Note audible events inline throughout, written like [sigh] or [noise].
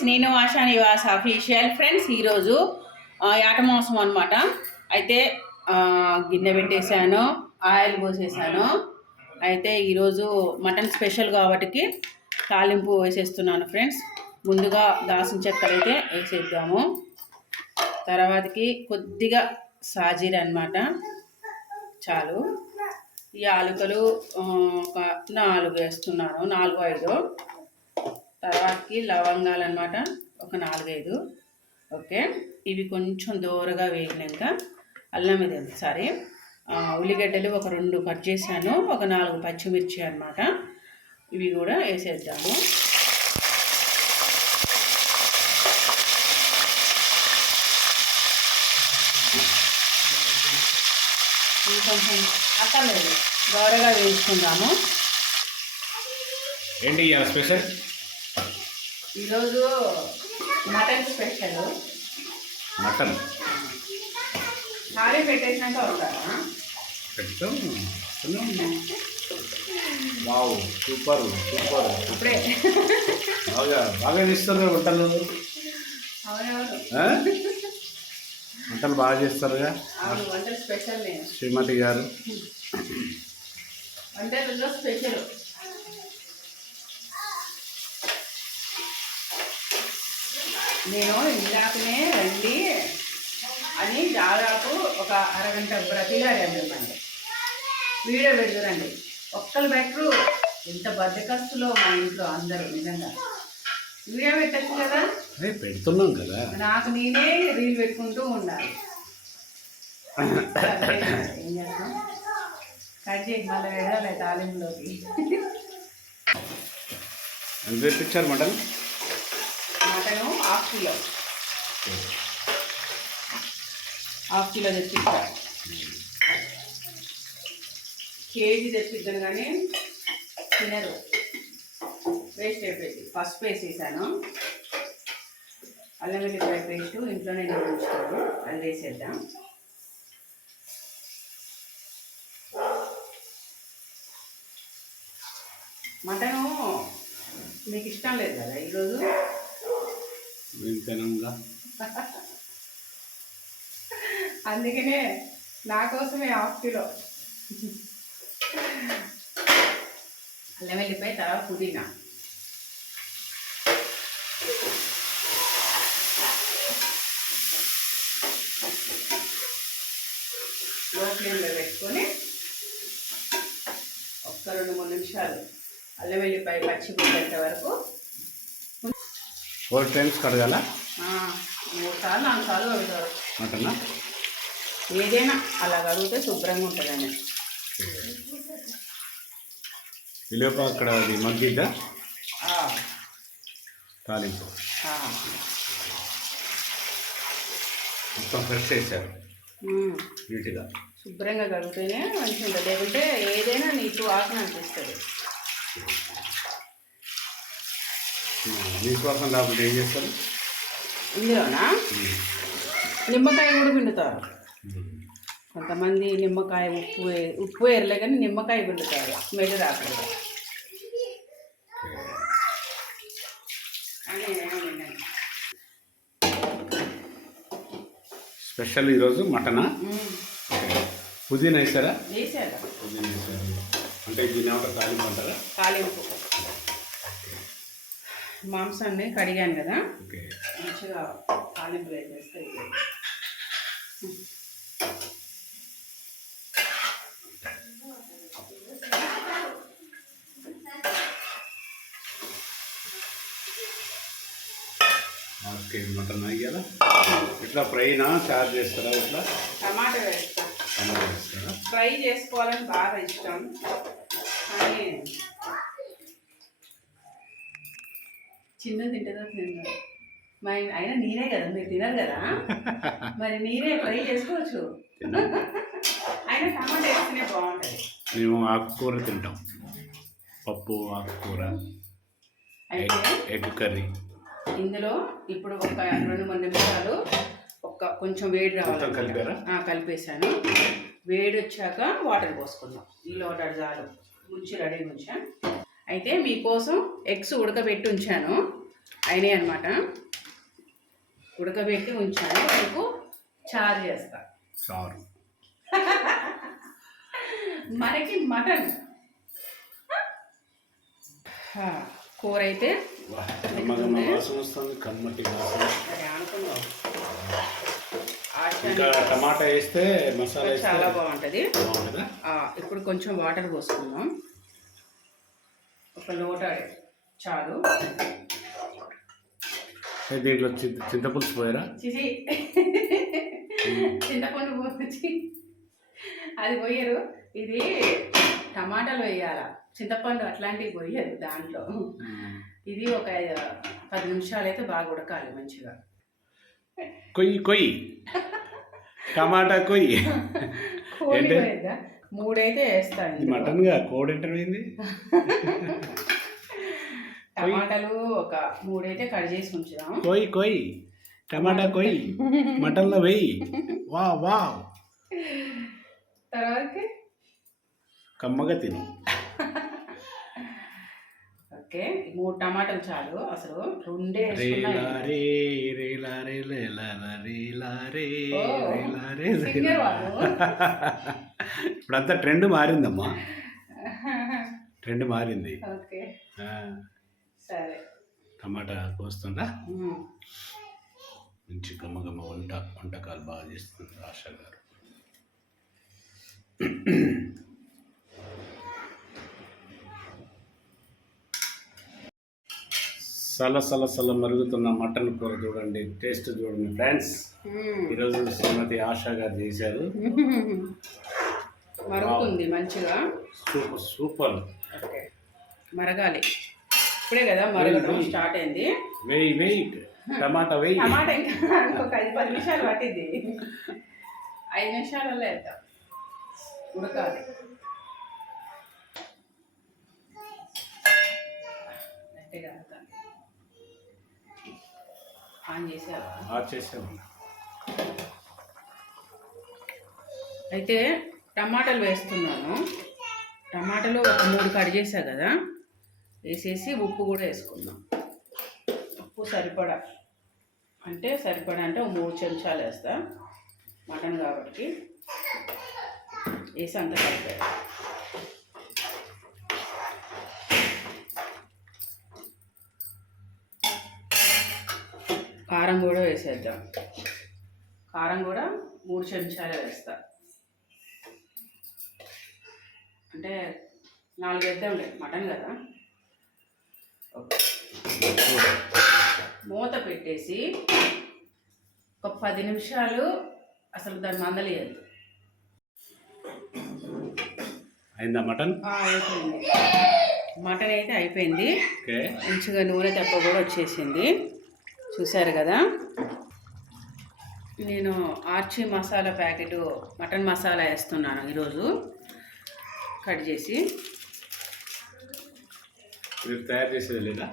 Friends నేను ASHA Nivas official friends ఈరోజు ఆట మాంసం అనమాట అయితే గిన్నె పెట్టేశాను ఆయిల్ పోసేసాను అయితే ఈరోజు మటన్ స్పెషల్ కాబట్టి తాలింపు వేసేస్తున్నాను ఫ్రెండ్స్. ముందుగా దాసిన చెక్కలు అయితే వేసేద్దాము. తర్వాతకి కొద్దిగా సాజీర అనమాట చాలు. ఈ ఆలుకలు ఒక నాలుగు వేస్తున్నాను నాలుగు ఐదు. తర్వాతకి లవంగాలు అనమాట ఒక నాలుగైదు. ఓకే? ఇవి కొంచెం దూరగా వేగినాక అల్లం మీద సారీ. ఉల్లిగడ్డలు ఒక రెండు కట్ చేశాను. ఒక నాలుగు పచ్చిమిర్చి అనమాట ఇవి కూడా వేసేద్దాము. ఇంకొంచెం కొంచెం అక్కర్లేదు. దూరగా వేసుకుందాము ఏంటి స్పెషల్? ఈరోజు మటన్ స్పెషల్. మటన్? సారీ పెట్టేసినాక వస్తారా పెడతాం వావ్ సూపర్ సూపర్. ఇప్పుడే. బాగా బాగా చేస్తారు వంటలు? వంటలు బాగా చేస్తారుగా? శ్రీమతి గారు. వంటలలో స్పెషల్. నేను ఇందాకనే రండి అని దాదాపు ఒక అరగంట బ్రతిలాడాను మిమ్మల్ని వీడియో పెడుతురండి ఒక్కరు బెటరు. ఎంత బద్దకస్తులో మా ఇంట్లో అందరూ నిజంగా. వీడియో పెట్టచ్చు కదా? పెడుతున్నాం కదా. నాకు నేనే రీల్ పెట్టుకుంటూ ఉండాలి. ఏం చేస్తాం? కట్ చేసి మళ్ళీ వెళ్ళాలి తాలింపులోకి. ఎంత mutton half kilo. Half kilo తెప్పిస్తా. కేజీ తెప్పిద్దాను కానీ తినరు. వేస్ట్ అయిపోయింది. పసుపు వేసేసాను అల్లం వెల్లిపాయ పేస్ట్ ఇంట్లోనే ఉంచుతాను అది వేసేద్దాం. మటను మీకు ఇష్టం లేదు కదా ఈరోజు? వింతనంగా అందుకనే నా కోసమే హాఫ్ కిలో అల్లం వెళ్ళిపోయి తర్వాత పుదీనా. లో ఫ్లేమ్లో పెట్టుకొని ఒక్క రెండు మూడు నిమిషాలు అల్లం వెల్లిపాయ పచ్చి వరకు ఫోర్ టైమ్స్ కడగాల? మూడు సార్లు నాలుగు సార్లు కడుగుతారు. మటన్? ఏదైనా అలా కడిగితే శుభ్రంగా ఉంటుందని విలోప అక్కడ అది మగ్గిద్దా? తాలింపు. మొత్తం ఫ్రెష్ చేశారు. నీట్గా. శుభ్రంగా కడిగితేనే మంచిగా ఉంటుంది. లేకుంటే ఏదైనా నీకు వాసన అనిపిస్తుంది. విశ్వాసం లేకపోతే ఏం చేస్తారు? ఇందులోనా? నిమ్మకాయ కూడా పిండుతారు. కొంతమంది నిమ్మకాయ ఉప్పు ఉప్పు వేరలే కానీ నిమ్మకాయ పిండుతారు. స్మెల్ రాకుండా. స్పెషల్ ఈరోజు మటనా. పుదీనా వేసారా? వేసాక పుదీనా వేసారు? అంటే దీని ఏమంటారు? తాలింపు అంటారా? తాలింపు. మాంసాన్ని కడిగాను కదా. ఓకే. మంచిగా తాలింపు వేసేస్తే కేజీ మటన్ అయ్యాలా. ఇట్లా ఫ్రైనా? చార్జ్ చేస్తారా ఇట్లా? టమాటా వేస్తా. టమాటా వేస్తారా? ఫ్రై చేసుకోవాలని బాగా ఇష్టం. కానీ చిన్నది తింటుందో తిందో మరి అయినా నేనే కదా మీరు తినరు కదా? మరి నేనే ఫ్రై చేసుకోవచ్చు. అయినా టమాటా వేస్తేనే బాగుంటుంది. మేము ఆకుకూర తింటాం. పప్పు ఆకుకూర ఎగ్ కర్రీ. ఇందులో ఇప్పుడు ఒక రెండు మూడు నిమిషాలు ఒక కొంచెం వేడి రావాలి. కలిపారా? ఆ, కలిపేసాను వేడి వచ్చాక వాటర్ పోసుకుందాం. ఈ లోటర్ చాలు. ముంచి రెడీ ఉంచా అయితే మీకోసం ఎగ్స్ ఉడకబెట్టి ఉంచాను. అయినాయి అనమాట ఉడకబెట్టి ఉంచాను. రేపు చారు చేస్తా. చారు. మనకి మటన్. కూర అయితే టమాటా వేస్తే మసాలా చాలా బాగుంటుంది. ఇప్పుడు కొంచెం వాటర్ పోసుకుందాం. ఒక లోట చాలు. దీంట్లో చింత చింతపులుసు పోయారా? చింతపండు పోసి అది పోయరు. ఇది టమాటాలు వేయాల. చింతపండు అట్లాంటివి పోయరు దాంట్లో. ఇది ఒక పది నిమిషాలు అయితే బాగా ఉడకాలి మంచిగా. కొయ్యి కొయ్యి. టమాటా కొయ్యి. మూడైతే వేస్తా ఇది ఇందులో. మటన్గా కోడి ఏంటండి టమాటాలు ఒక మూడైతే కట్ చేసి ఉంచుదాం. కొయ్యి కొయ్యి టమాటా కొయ్యి మటన్లో వెయ్యి వా వా తర్వాత కమ్మగా తిను. [laughs] ఓకే. మూడు టమాటాలు చాలు అసలు. రెండే. ఇప్పుడంతా ట్రెండ్ మారిందమ్మా. [laughs] ట్రెండ్ మారింది. ఓకే. సరే. టమాటా కోస్తుందా. మంచి గమ్మగమ్మ వంట వంటకాలు బాగా చేస్తుంది ఆశ గారు. సల సల మరుగుతున్న మటన్ కూర చూడండి టేస్ట్ చూడండి ఫ్రెండ్స్. ఈరోజు శ్రీమతి ఆశా గారు చేశారు. [laughs] మరుగుతుంది మంచిగా. Super super. మరగాలి. ఇప్పుడే కదా మరగడం. స్టార్ట్ అయింది. వెయ్యి వెయ్యి టమాటా వెయ్యి టమాటా ఇంకా ఇంకొక ఐదు పది నిమిషాలు పట్టింది. ఐదు నిమిషాలలో వేద్దాం. ఉడకాలి. గట్టిగా ఆన్ చేసావా అయితే టమాటాలు వేస్తున్నాను. టమాటాలు ఒక మూడు కట్ చేసా కదా. వేసేసి ఉప్పు కూడా వేసుకుందాం. ఉప్పు సరిపడా. అంటే సరిపడా అంటే ఒక మూడు చెంచాలు వేస్తా. మటన్ కాబట్టి. వేసి అంత కారం కూడా వేసేద్దాం. కారం కూడా మూడు చెంచాలు వేస్తా. అంటే నాలుగు వేద్దాంలే మటన్ కదా. ఓకే. మూత పెట్టేసి ఒక పది నిమిషాలు అసలు దాన్ని మందలియద్దు. అయిందా మటన్? అయిపోయింది. మటన్ అయితే అయిపోయింది. మంచిగా నూనె తెప్ప కూడా వచ్చేసింది. చూశారు కదా. నేను ఆర్చి మసాలా ప్యాకెట్ మటన్ మసాలా వేస్తున్నాను ఈరోజు. కట్ చేసి. తయారు చేసేది లేదా?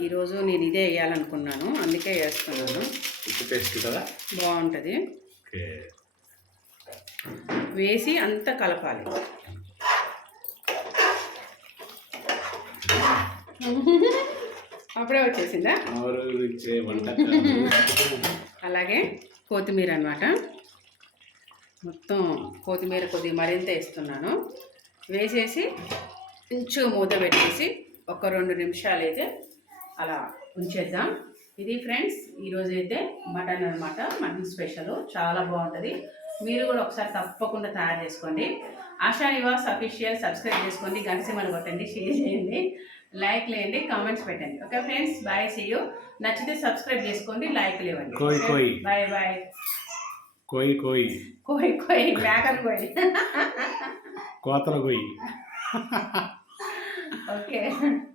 ఈరోజు నేను ఇదే వేయాలనుకున్నాను అందుకే వేస్తున్నాను. ఉప్పు టేస్ట్ కదా? బాగుంటుంది. వేసి అంతా కలపాలి. [laughs] అప్పుడే వచ్చేసిందా? [laughs] అలాగే కొత్తిమీర అనమాట మొత్తం కొత్తిమీర కొద్దిగా మరింత వేస్తున్నాను. వేసేసి కొంచెం మూత పెట్టేసి ఒక రెండు నిమిషాలు అయితే అలా ఉంచేద్దాం. ఇది ఫ్రెండ్స్ ఈరోజు అయితే మటన్ అనమాట మటన్ స్పెషల్. చాలా బాగుంటుంది. మీరు కూడా ఒకసారి తప్పకుండా తయారు చేసుకోండి. ఆశా నివాస్ అఫీషియల్ సబ్స్క్రైబ్ చేసుకోండి గంటసిమలు కొట్టండి షేర్ చేయండి లైక్ లేండి కామెంట్స్ పెట్టండి. Okay friends bye see you నచ్చితే సబ్స్క్రైబ్ చేసుకోండి కోయ్ కోయ్. బాయ్ బాయ్ కోయి కోయి. కోయ్ కోయ్ మేకను కోయ్. కోతల కోయి. ఓకే [laughs]